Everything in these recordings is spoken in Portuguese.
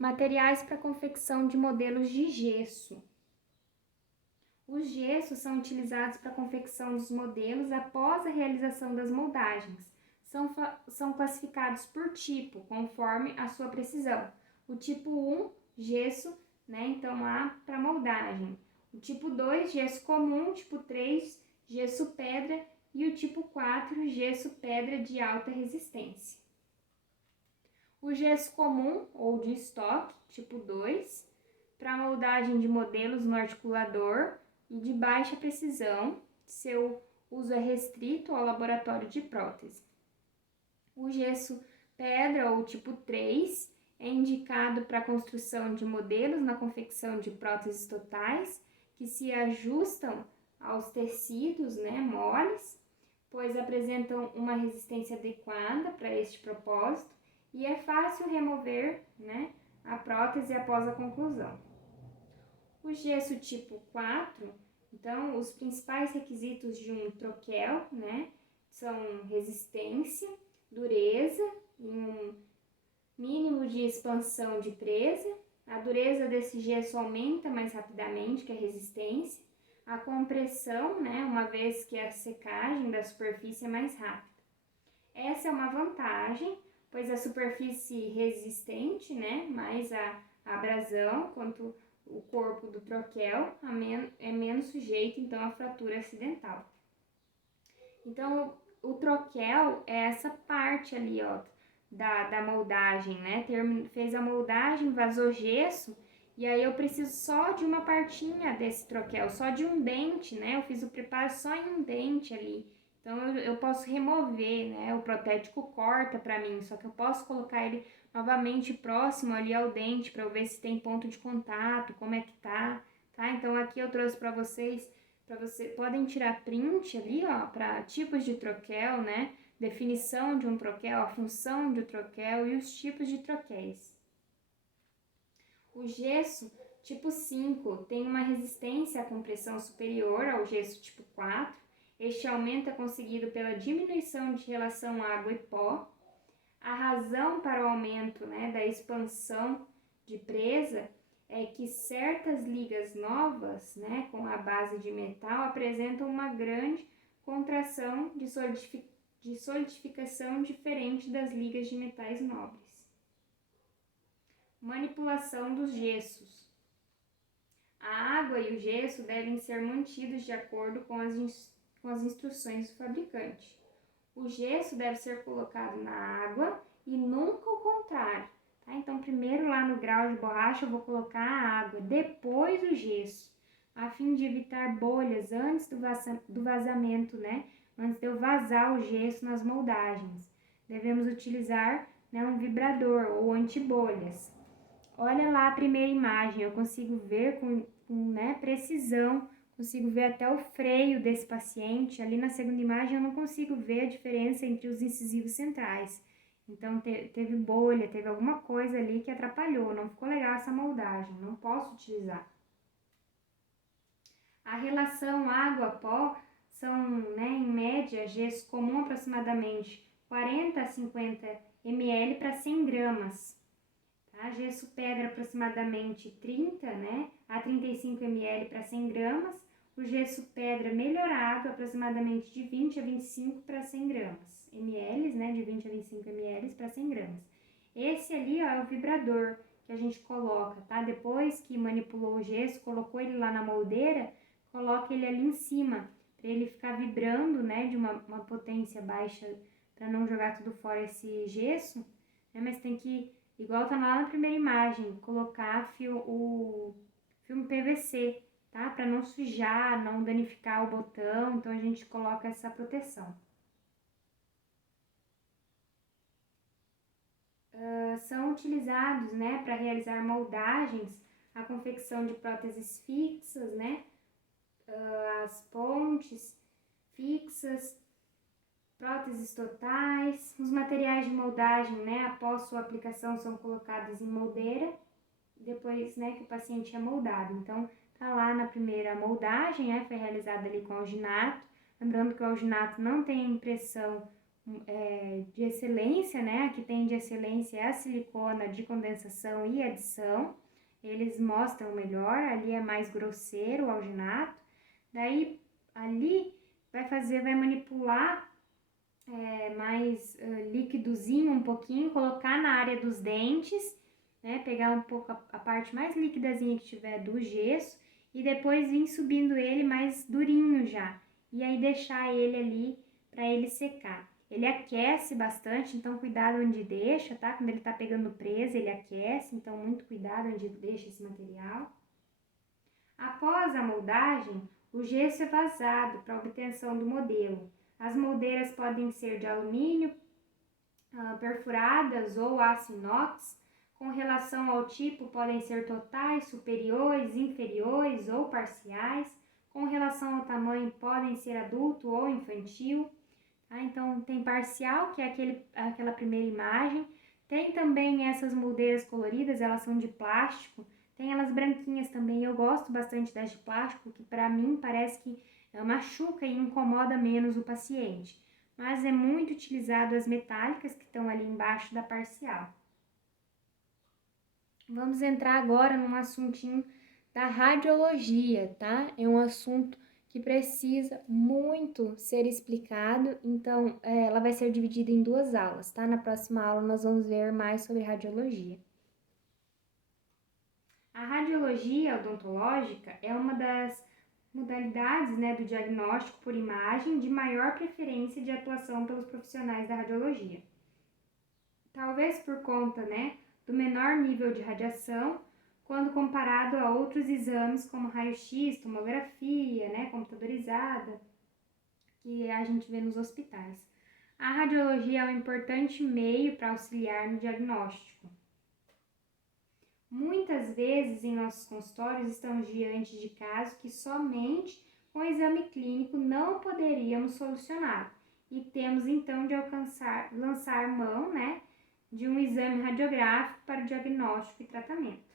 Materiais para confecção de modelos de gesso. Os gessos são utilizados para a confecção dos modelos após a realização das moldagens. São classificados por tipo, conforme a sua precisão. O tipo 1, gesso, né? Então, A para moldagem. O tipo 2, gesso comum. Tipo 3, gesso pedra. E o tipo 4, gesso pedra de alta resistência. O gesso comum ou de estoque, tipo 2, para moldagem de modelos no articulador e de baixa precisão, seu uso é restrito ao laboratório de prótese. O gesso pedra ou tipo 3 é indicado para a construção de modelos na confecção de próteses totais que se ajustam aos tecidos, né, moles, pois apresentam uma resistência adequada para este propósito e é fácil remover, né, a prótese após a conclusão. O gesso tipo 4, então, os principais requisitos de um troquel, né, são resistência, dureza e um mínimo de expansão de presa. A dureza desse gesso aumenta mais rapidamente que a resistência. A compressão, né, uma vez que a secagem da superfície é mais rápida. Essa é uma vantagem, pois a superfície resistente, né, mais a abrasão, quanto o corpo do troquel é menos sujeito, então, à fratura acidental. Então, o troquel é essa parte ali, ó, da moldagem, né? Fez a moldagem, vazou gesso, e aí eu preciso só de uma partinha desse troquel, só de um dente, né? Eu fiz o preparo só em um dente ali. Então, eu posso remover, né? O protético corta para mim, só que eu posso colocar ele novamente próximo ali ao dente para eu ver se tem ponto de contato, como é que tá? Então, aqui eu trouxe para vocês podem tirar print ali, ó, para tipos de troquel, né? Definição de um troquel, a função de um troquel e os tipos de troquéis. O gesso tipo 5 tem uma resistência à compressão superior ao gesso tipo 4. Este aumento é conseguido pela diminuição de relação água e pó. A razão para o aumento, né, da expansão de presa é que certas ligas novas, né, com a base de metal, apresentam uma grande contração de solidificação diferente das ligas de metais nobres. Manipulação dos gessos. A água e o gesso devem ser mantidos de acordo com as instruções do fabricante. O gesso deve ser colocado na água e nunca o contrário. Tá? Então, primeiro lá no grau de borracha eu vou colocar a água, depois o gesso, a fim de evitar bolhas antes do vazamento, né? Antes de eu vazar o gesso nas moldagens. Devemos utilizar, né, um vibrador ou antibolhas. Olha lá a primeira imagem, eu consigo ver com né, precisão, consigo ver até o freio desse paciente. Ali na segunda imagem eu não consigo ver a diferença entre os incisivos centrais. Então teve bolha, teve alguma coisa ali que atrapalhou, não ficou legal essa moldagem, não posso utilizar. A relação água-pó são, né, em média, gesso comum aproximadamente 40 a 50 ml para 100 gramas. Tá? Gesso pedra aproximadamente 30, né, a 35 ml para 100 gramas. O gesso pedra melhorado aproximadamente de 20 a 25 para 100 gramas. Ml, né, de 20 a 25 ml para 100 gramas. Esse ali, ó, é o vibrador que a gente coloca, tá? Depois que manipulou o gesso, colocou ele lá na moldeira, coloca ele ali em cima, para ele ficar vibrando, né, de uma potência baixa, para não jogar tudo fora esse gesso, né, mas tem que, igual tá lá na primeira imagem, colocar o filme PVC, tá, para não sujar, não danificar o botão, então a gente coloca essa proteção. São utilizados, né, para realizar moldagens, a confecção de próteses fixas, né, as pontes fixas, próteses totais. Os materiais de moldagem, né, após sua aplicação são colocados em moldeira, depois, né, que o paciente é moldado. Então, tá lá na primeira moldagem, né, foi realizada ali com alginato. Lembrando que o alginato não tem a impressão de excelência, né? A que tem de excelência é a silicona de condensação e adição. Eles mostram melhor, ali é mais grosseiro o alginato. Daí, ali vai manipular mais líquidozinho um pouquinho, colocar na área dos dentes, né? Pegar um pouco a parte mais líquidazinha que tiver do gesso e depois vir subindo ele mais durinho já. E aí deixar ele ali para ele secar. Ele aquece bastante, então cuidado onde deixa, tá? Quando ele tá pegando presa, ele aquece, então muito cuidado onde deixa esse material. Após a moldagem, o gesso é vazado para obtenção do modelo. As moldeiras podem ser de alumínio, perfuradas ou aço inox. Com relação ao tipo, podem ser totais, superiores, inferiores ou parciais. Com relação ao tamanho, podem ser adulto ou infantil. Tá? Então, tem parcial, que é aquela primeira imagem. Tem também essas moldeiras coloridas, elas são de plástico. Tem elas branquinhas também, eu gosto bastante das de plástico, que para mim parece que machuca e incomoda menos o paciente. Mas é muito utilizado as metálicas que estão ali embaixo da parcial. Vamos entrar agora num assuntinho da radiologia, tá? É um assunto que precisa muito ser explicado, então ela vai ser dividida em 2 aulas, tá? Na próxima aula nós vamos ver mais sobre radiologia. A radiologia odontológica é uma das modalidades, né, do diagnóstico por imagem de maior preferência de atuação pelos profissionais da radiologia. Talvez por conta, né, do menor nível de radiação, quando comparado a outros exames como raio-x, tomografia, né, computadorizada, que a gente vê nos hospitais. A radiologia é um importante meio para auxiliar no diagnóstico. Muitas vezes em nossos consultórios estamos diante de casos que somente com o exame clínico não poderíamos solucionar e temos então de lançar mão, né, de um exame radiográfico para o diagnóstico e tratamento.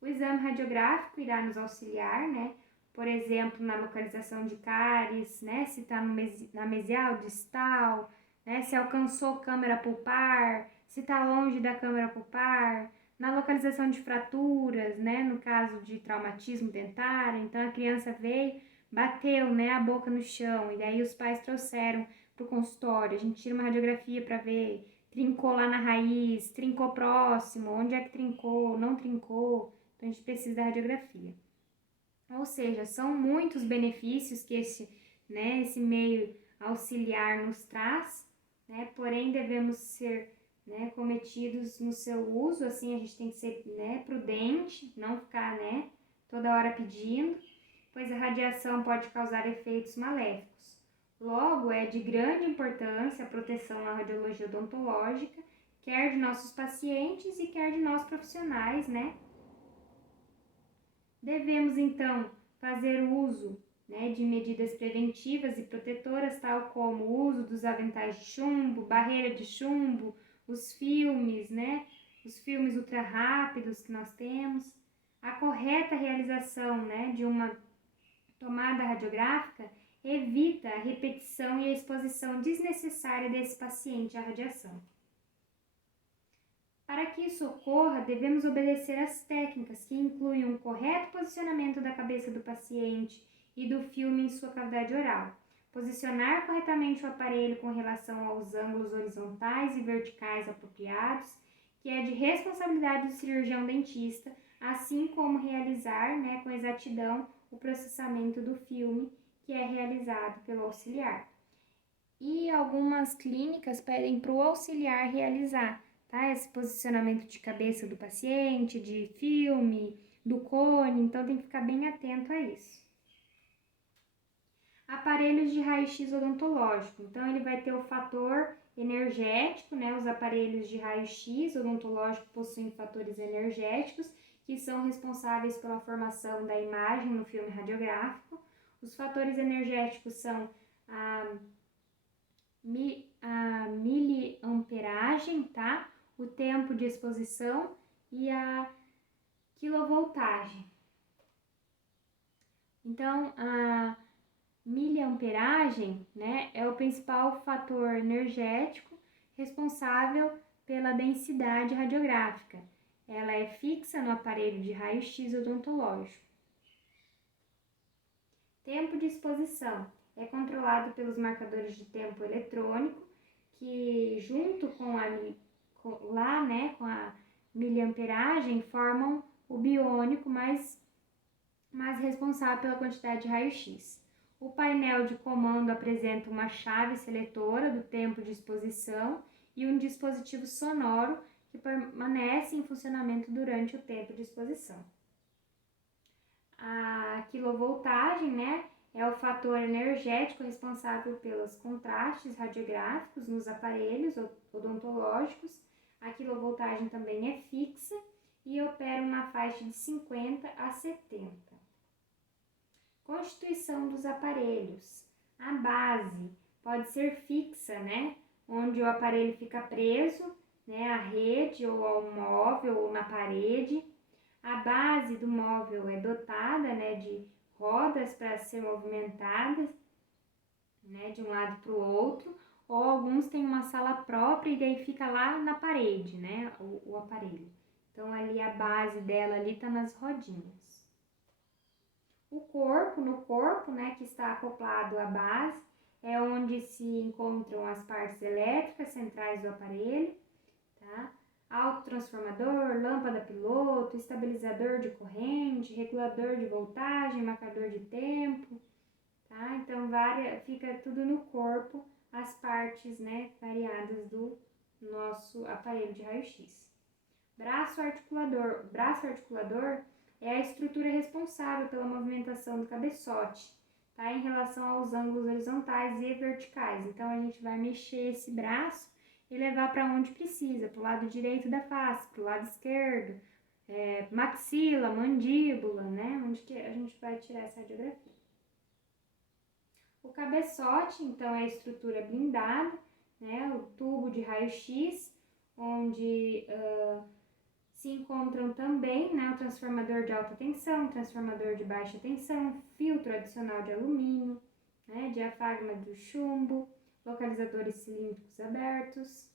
O exame radiográfico irá nos auxiliar, né, por exemplo, na localização de cáries, né, se está na mesial, distal, né, se alcançou câmara pulpar, se está longe da câmara pulpar, na localização de fraturas, né, no caso de traumatismo dentário. Então a criança veio, bateu, né, a boca no chão e daí os pais trouxeram para o consultório, a gente tira uma radiografia para ver, trincou lá na raiz, trincou próximo, onde é que trincou, não trincou, então a gente precisa da radiografia. Ou seja, são muitos benefícios que esse meio auxiliar nos traz, né? Porém devemos ser, né, cometidos no seu uso, assim a gente tem que ser, né, prudente, não ficar, né, toda hora pedindo, pois a radiação pode causar efeitos maléficos. Logo, é de grande importância a proteção na radiologia odontológica, quer de nossos pacientes e quer de nós profissionais, né? Devemos, então, fazer uso, né, de medidas preventivas e protetoras, tal como o uso dos aventais de chumbo, barreira de chumbo, os filmes, né, os filmes ultra rápidos que nós temos, a correta realização, né, de uma tomada radiográfica evita a repetição e a exposição desnecessária desse paciente à radiação. Para que isso ocorra, devemos obedecer às técnicas que incluem um correto posicionamento da cabeça do paciente e do filme em sua cavidade oral, posicionar corretamente o aparelho com relação aos ângulos horizontais e verticais apropriados, que é de responsabilidade do cirurgião dentista, assim como realizar, né, com exatidão o processamento do filme, que é realizado pelo auxiliar. E algumas clínicas pedem para o auxiliar realizar, tá? Esse posicionamento de cabeça do paciente, de filme, do cone, então tem que ficar bem atento a isso. Aparelhos de raio-x odontológico, então ele vai ter o fator energético, né? Os aparelhos de raio-x odontológico possuem fatores energéticos que são responsáveis pela formação da imagem no filme radiográfico. Os fatores energéticos são a miliamperagem, tá? O tempo de exposição e a quilovoltagem. Então, miliamperagem, né, é o principal fator energético responsável pela densidade radiográfica. Ela é fixa no aparelho de raio-x odontológico. Tempo de exposição é controlado pelos marcadores de tempo eletrônico, que junto com a miliamperagem formam o biônico mais responsável pela quantidade de raio-x. O painel de comando apresenta uma chave seletora do tempo de exposição e um dispositivo sonoro que permanece em funcionamento durante o tempo de exposição. A quilovoltagem, né, é o fator energético responsável pelos contrastes radiográficos nos aparelhos odontológicos. A quilovoltagem também é fixa e opera na faixa de 50 a 70. Constituição dos aparelhos. A base pode ser fixa, né, onde o aparelho fica preso, né, à rede ou ao móvel ou na parede. A base do móvel é dotada, né, de rodas para ser movimentadas, né, de um lado para o outro, ou alguns têm uma sala própria e daí fica lá na parede, né, o aparelho. Então ali a base dela ali está nas rodinhas. No corpo, né, que está acoplado à base, é onde se encontram as partes elétricas centrais do aparelho, tá? Autotransformador, lâmpada piloto, estabilizador de corrente, regulador de voltagem, marcador de tempo, tá? Então fica tudo no corpo, as partes, né, variadas do nosso aparelho de raio-x. Braço articulador é a estrutura responsável pela movimentação do cabeçote, tá? Em relação aos ângulos horizontais e verticais. Então a gente vai mexer esse braço e levar para onde precisa, para o lado direito da face, para o lado esquerdo, maxila, mandíbula, né? Onde que a gente vai tirar essa radiografia. O cabeçote, então, é a estrutura blindada, né? O tubo de raio-x, onde se encontram também, né, o transformador de alta tensão, transformador de baixa tensão, filtro adicional de alumínio, né, diafragma do chumbo, localizadores cilíndricos abertos.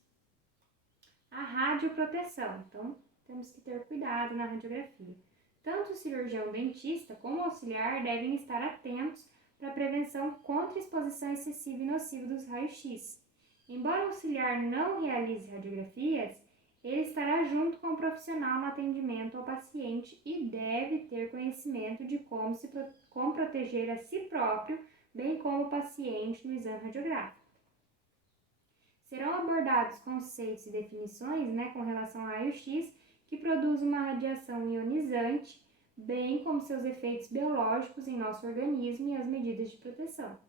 A radioproteção, então temos que ter cuidado na radiografia. Tanto o cirurgião dentista como o auxiliar devem estar atentos para a prevenção contra a exposição excessiva e nociva dos raios-x. Embora o auxiliar não realize radiografias, ele estará junto com o profissional no atendimento ao paciente e deve ter conhecimento de como proteger a si próprio, bem como o paciente no exame radiográfico. Serão abordados conceitos e definições, né, com relação ao raio-x, que produz uma radiação ionizante, bem como seus efeitos biológicos em nosso organismo e as medidas de proteção.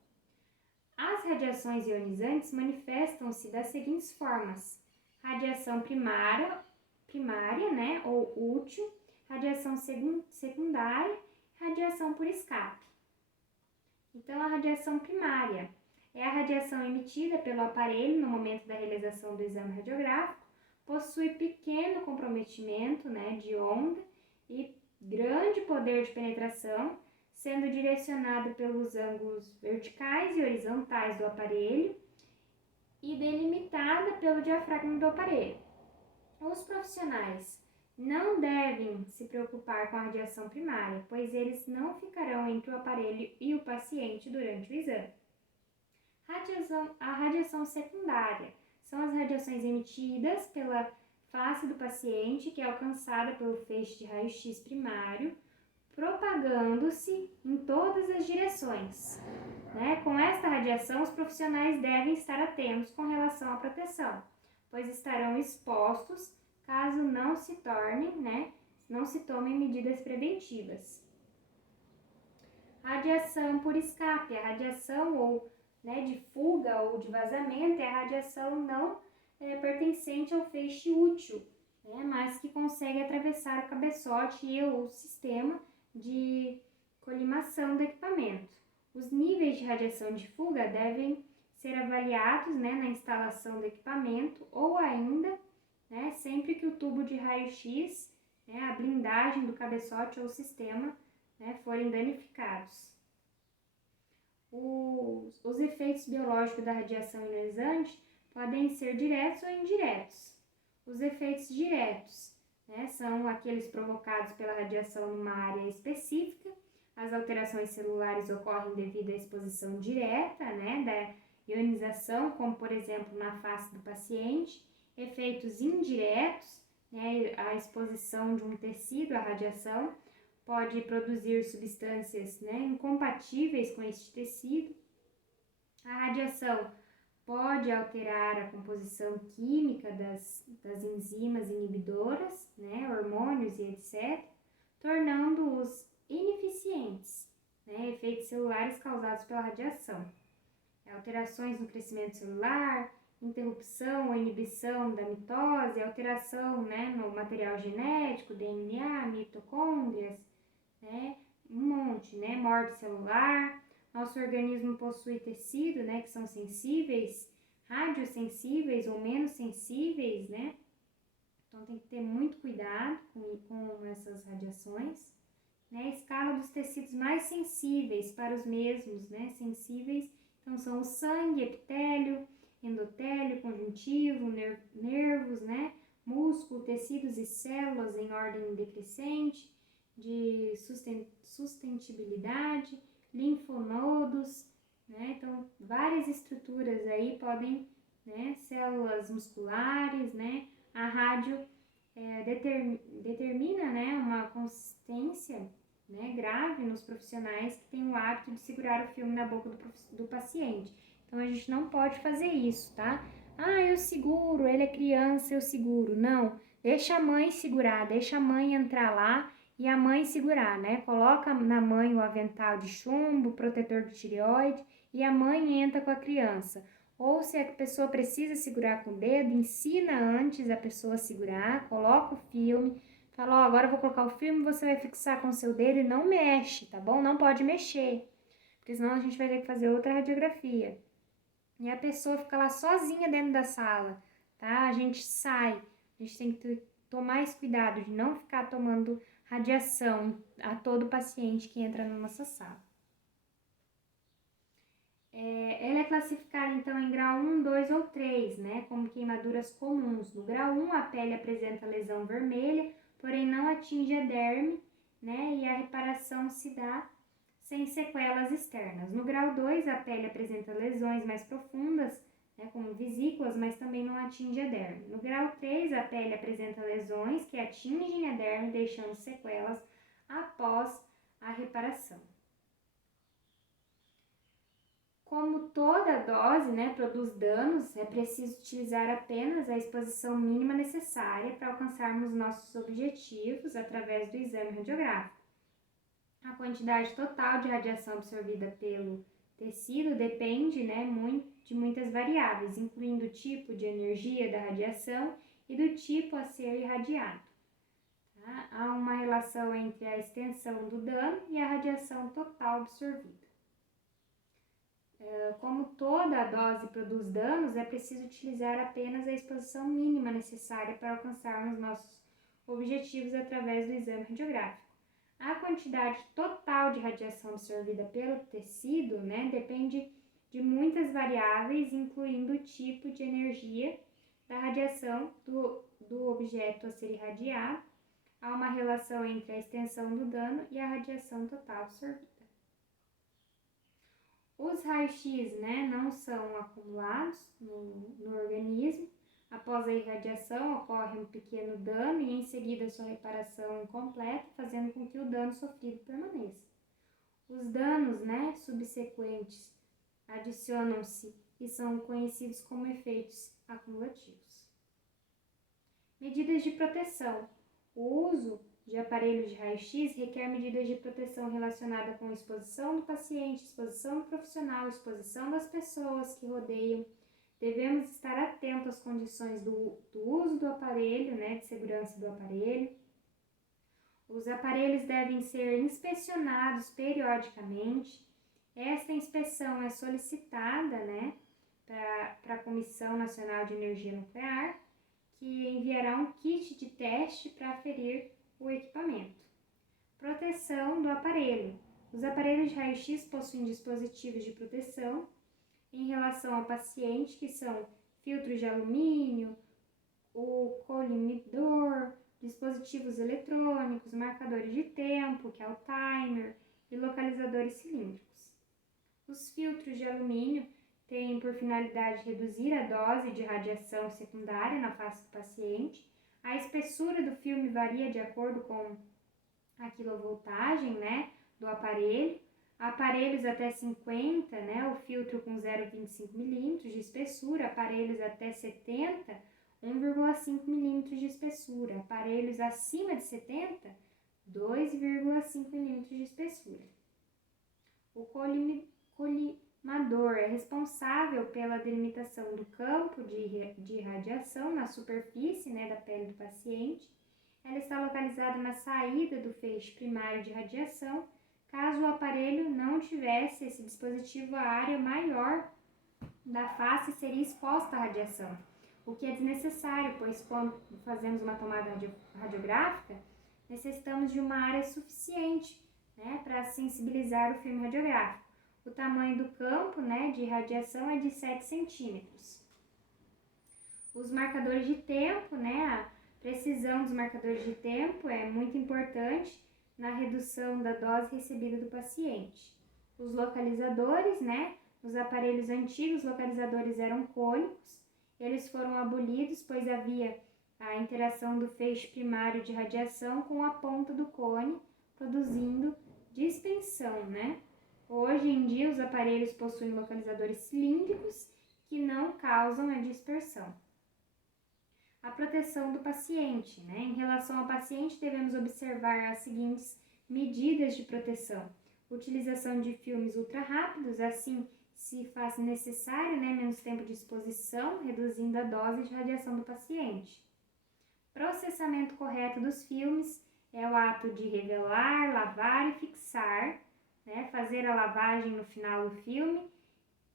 As radiações ionizantes manifestam-se das seguintes formas: radiação primária, né, ou útil, radiação secundária, radiação por escape. Então, a radiação primária é a radiação emitida pelo aparelho no momento da realização do exame radiográfico, possui pequeno comprometimento, né, de onda e grande poder de penetração, sendo direcionado pelos ângulos verticais e horizontais do aparelho e delimitada pelo diafragma do aparelho. Os profissionais não devem se preocupar com a radiação primária, pois eles não ficarão entre o aparelho e o paciente durante o exame. A radiação secundária são as radiações emitidas pela face do paciente, que é alcançada pelo feixe de raio-x primário, propagando-se em todas as direções. Né? Com esta radiação, os profissionais devem estar atentos com relação à proteção, pois estarão expostos caso não se tomem medidas preventivas. Radiação por escape, a radiação de fuga ou de vazamento é a radiação não pertencente ao feixe útil, né, mas que consegue atravessar o cabeçote e o sistema de colimação do equipamento. Os níveis de radiação de fuga devem ser avaliados, né, na instalação do equipamento ou ainda, né, sempre que o tubo de raio-x, né, a blindagem do cabeçote ou o sistema, né, forem danificados. Os efeitos biológicos da radiação ionizante podem ser diretos ou indiretos. Os efeitos diretos, né, são aqueles provocados pela radiação numa área específica. As alterações celulares ocorrem devido à exposição direta, né, da ionização, como por exemplo na face do paciente. Efeitos indiretos, né, a exposição de um tecido à radiação pode produzir substâncias, né, incompatíveis com este tecido. A radiação pode alterar a composição química das enzimas inibidoras, né, hormônios e etc., tornando-os ineficientes, né, efeitos celulares causados pela radiação. Alterações no crescimento celular, interrupção ou inibição da mitose, alteração, né, no material genético, DNA, mitocôndrias, né, um monte, né, morte celular. Nosso organismo possui tecido, né, que são sensíveis, radiosensíveis ou menos sensíveis, né? Então tem que ter muito cuidado com essas radiações. Né? A escala dos tecidos mais sensíveis para os mesmos, né, sensíveis, então são o sangue, epitélio, endotélio, conjuntivo, nervos, né, músculo, tecidos e células em ordem decrescente, de sustentabilidade, linfonodos, né? Então, várias estruturas aí podem, né? Células musculares, né? A rádio determina, né? Uma consistência, né? Grave nos profissionais que têm o hábito de segurar o filme na boca do paciente. Então, a gente não pode fazer isso, tá? Ah, eu seguro, ele é criança, eu seguro. Não, deixa a mãe segurar, deixa a mãe entrar lá e a mãe segurar, né? Coloca na mãe o avental de chumbo, protetor de tireoide e a mãe entra com a criança. Ou se a pessoa precisa segurar com o dedo, ensina antes a pessoa a segurar, coloca o filme, fala, ó, agora eu vou colocar o filme, você vai fixar com o seu dedo e não mexe, tá bom? Não pode mexer, porque senão a gente vai ter que fazer outra radiografia. E a pessoa fica lá sozinha dentro da sala, tá? A gente sai, a gente tem que tomar esse cuidado de não ficar tomando radiação a todo paciente que entra na nossa sala. Ela é classificada então em grau 1, 2 ou 3, né, como queimaduras comuns. No grau 1, a pele apresenta lesão vermelha, porém não atinge a derme, né, e a reparação se dá sem sequelas externas. No grau 2, a pele apresenta lesões mais profundas, né, como vesículas, mas também não atinge a derme. No grau 3, a pele apresenta lesões que atingem a derme, deixando sequelas após a reparação. Como toda dose, né, produz danos, é preciso utilizar apenas a exposição mínima necessária para alcançarmos nossos objetivos através do exame radiográfico. A quantidade total de radiação absorvida pelo tecido depende, né, de muitas variáveis, incluindo o tipo de energia da radiação e do tipo a ser irradiado. Tá? Há uma relação entre a extensão do dano e a radiação total absorvida. Como toda a dose produz danos, é preciso utilizar apenas a exposição mínima necessária para alcançarmos nossos objetivos através do exame radiográfico. A quantidade total de radiação absorvida pelo tecido, né, depende de muitas variáveis, incluindo o tipo de energia da radiação do objeto a ser irradiado. Há uma relação entre a extensão do dano e a radiação total absorvida. Os raios-x, né, não são acumulados no organismo. Após a irradiação, ocorre um pequeno dano e em seguida sua reparação incompleta, fazendo com que o dano sofrido permaneça. Os danos, né, subsequentes adicionam-se e são conhecidos como efeitos acumulativos. Medidas de proteção. O uso de aparelhos de raio-x requer medidas de proteção relacionadas com a exposição do paciente, exposição do profissional, exposição das pessoas que rodeiam. Devemos estar atentos às condições do uso do aparelho, né, de segurança do aparelho. Os aparelhos devem ser inspecionados periodicamente. Esta inspeção é solicitada, né, para a Comissão Nacional de Energia Nuclear, que enviará um kit de teste para aferir o equipamento. Proteção do aparelho. Os aparelhos de raio-x possuem dispositivos de proteção em relação ao paciente, que são filtros de alumínio, o colimidor, dispositivos eletrônicos, marcadores de tempo, que é o timer, e localizadores cilíndricos. Os filtros de alumínio têm por finalidade reduzir a dose de radiação secundária na face do paciente. A espessura do filme varia de acordo com a quilovoltagem, né, do aparelho. Aparelhos até 50, né, o filtro com 0,25 milímetros de espessura. Aparelhos até 70, 1,5 milímetros de espessura. Aparelhos acima de 70, 2,5 milímetros de espessura. O colimador é responsável pela delimitação do campo de radiação na superfície, né, da pele do paciente. Ela está localizada na saída do feixe primário de radiação. Caso o aparelho não tivesse esse dispositivo, a área maior da face seria exposta à radiação, o que é desnecessário, pois quando fazemos uma tomada radiográfica, necessitamos de uma área suficiente, né, para sensibilizar o filme radiográfico. O tamanho do campo, né, de radiação é de 7 centímetros. Os marcadores de tempo, né, a precisão dos marcadores de tempo é muito importante na redução da dose recebida do paciente. Os localizadores, né, nos aparelhos antigos, os localizadores eram cônicos. Eles foram abolidos, pois havia a interação do feixe primário de radiação com a ponta do cone, produzindo dispersão, né? Hoje em dia, os aparelhos possuem localizadores cilíndricos que não causam a dispersão. A proteção do paciente, né? Em relação ao paciente, devemos observar as seguintes medidas de proteção. Utilização de filmes ultra rápidos, assim se faz necessário, né, menos tempo de exposição, reduzindo a dose de radiação do paciente. Processamento correto dos filmes é o ato de revelar, lavar e fixar, né, fazer a lavagem no final do filme,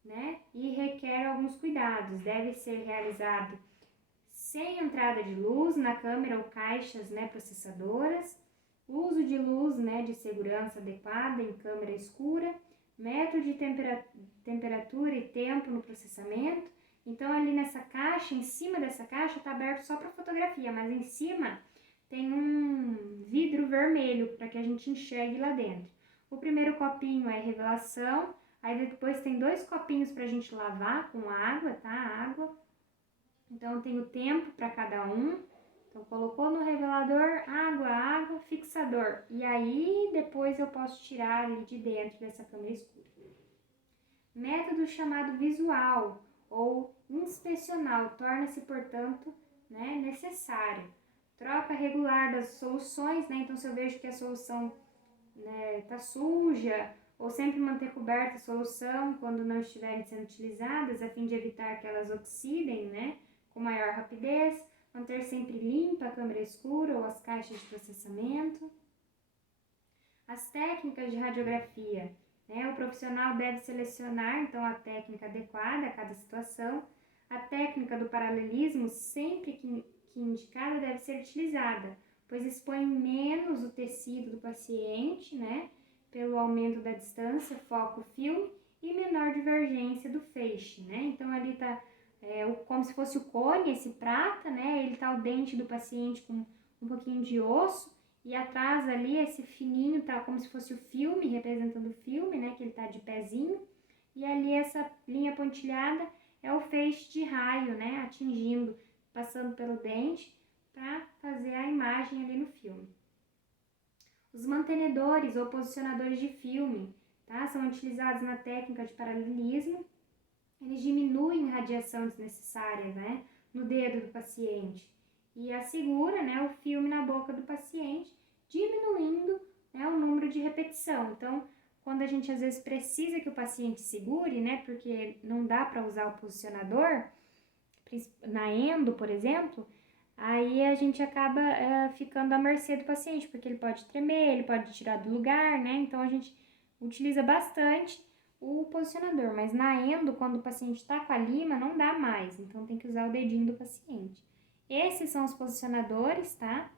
né, e requer alguns cuidados. Deve ser realizado sem entrada de luz na câmera ou caixas, né, processadoras, uso de luz, né, de segurança adequada em câmera escura, método de temperatura e tempo no processamento. Então, ali nessa caixa, em cima dessa caixa, está aberto só para fotografia, mas em cima tem um vidro vermelho para que a gente enxergue lá dentro. O primeiro copinho é revelação, aí depois tem 2 copinhos para a gente lavar com água, tá? Água. Então, tem o tempo para cada um. Então, colocou no revelador, água, fixador. E aí, depois eu posso tirar ali de dentro dessa câmera escura. Método chamado visual ou inspecional torna-se, portanto, né, necessário. Troca regular das soluções, né? Então, se eu vejo que a solução, né, tá suja, ou sempre manter coberta a solução quando não estiverem sendo utilizadas, a fim de evitar que elas oxidem, né, com maior rapidez. Manter sempre limpa a câmera escura ou as caixas de processamento. As técnicas de radiografia, né? O profissional deve selecionar, então, a técnica adequada a cada situação. A técnica do paralelismo, sempre que indicada, deve ser utilizada, pois expõe menos o tecido do paciente, né, pelo aumento da distância, foco-filme e menor divergência do feixe, né? Então, ali está como se fosse o cone, esse prata, né? Ele tá o dente do paciente com um pouquinho de osso, e atrás ali esse fininho tá como se fosse o filme, representando o filme, né? Que ele tá de pezinho, e ali essa linha pontilhada é o feixe de raio, né? Atingindo, passando pelo dente para fazer a imagem ali no filme. Os mantenedores ou posicionadores de filme, tá? São utilizados na técnica de paralelismo. Eles diminuem a radiação desnecessária, né, no dedo do paciente e assegura, né, o filme na boca do paciente, diminuindo, né, o número de repetição. Então, quando a gente às vezes precisa que o paciente segure, né, porque não dá para usar o posicionador, na endo, por exemplo, aí a gente acaba ficando à mercê do paciente, porque ele pode tremer, ele pode tirar do lugar, né, então a gente utiliza bastante o posicionador, mas na endo, quando o paciente está com a lima, não dá mais, então tem que usar o dedinho do paciente. Esses são os posicionadores, tá?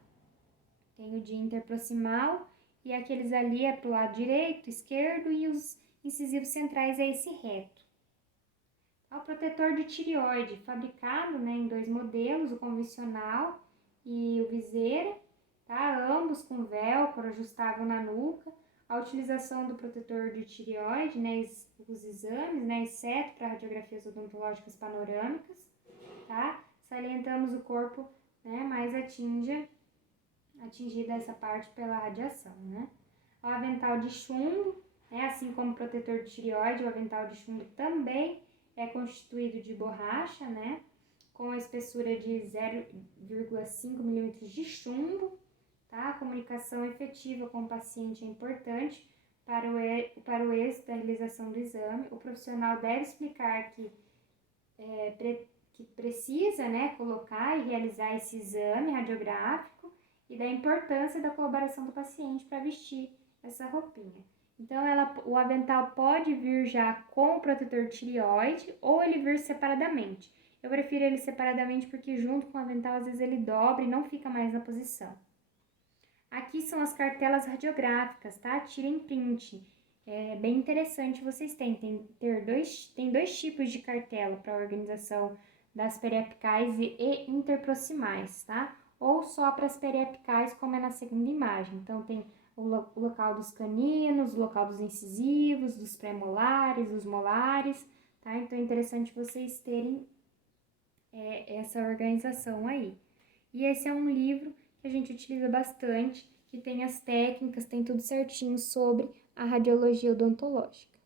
Tem o de interproximal e aqueles ali é para o lado direito, esquerdo, e os incisivos centrais é esse reto. O protetor de tireoide, fabricado, né, em 2 modelos, o convencional e o viseira, tá? Ambos com velcro ajustável na nuca. A utilização do protetor de tireoide, né, os exames, né, exceto para radiografias odontológicas panorâmicas, tá? Salientamos o corpo, né, mais atingida essa parte pela radiação, né? O avental de chumbo, né, assim como o protetor de tireoide, o avental de chumbo também é constituído de borracha, né, com a espessura de 0,5 milímetros de chumbo, tá? A comunicação efetiva com o paciente é importante para o êxito da realização do exame. O profissional deve explicar que precisa, né, colocar e realizar esse exame radiográfico e da importância da colaboração do paciente para vestir essa roupinha. Então, o avental pode vir já com o protetor de tireoide ou ele vir separadamente. Eu prefiro ele separadamente porque junto com o avental, às vezes ele dobra e não fica mais na posição. Aqui são as cartelas radiográficas, tá? Tirem print. É bem interessante vocês tem dois tipos de cartela para a organização das periapicais e interproximais, tá? Ou só para as periapicais, como é na segunda imagem. Então, tem o local dos caninos, o local dos incisivos, dos pré-molares, dos molares, tá? Então, é interessante vocês terem essa organização aí. E esse é um livro que a gente utiliza bastante, que tem as técnicas, tem tudo certinho sobre a radiologia odontológica.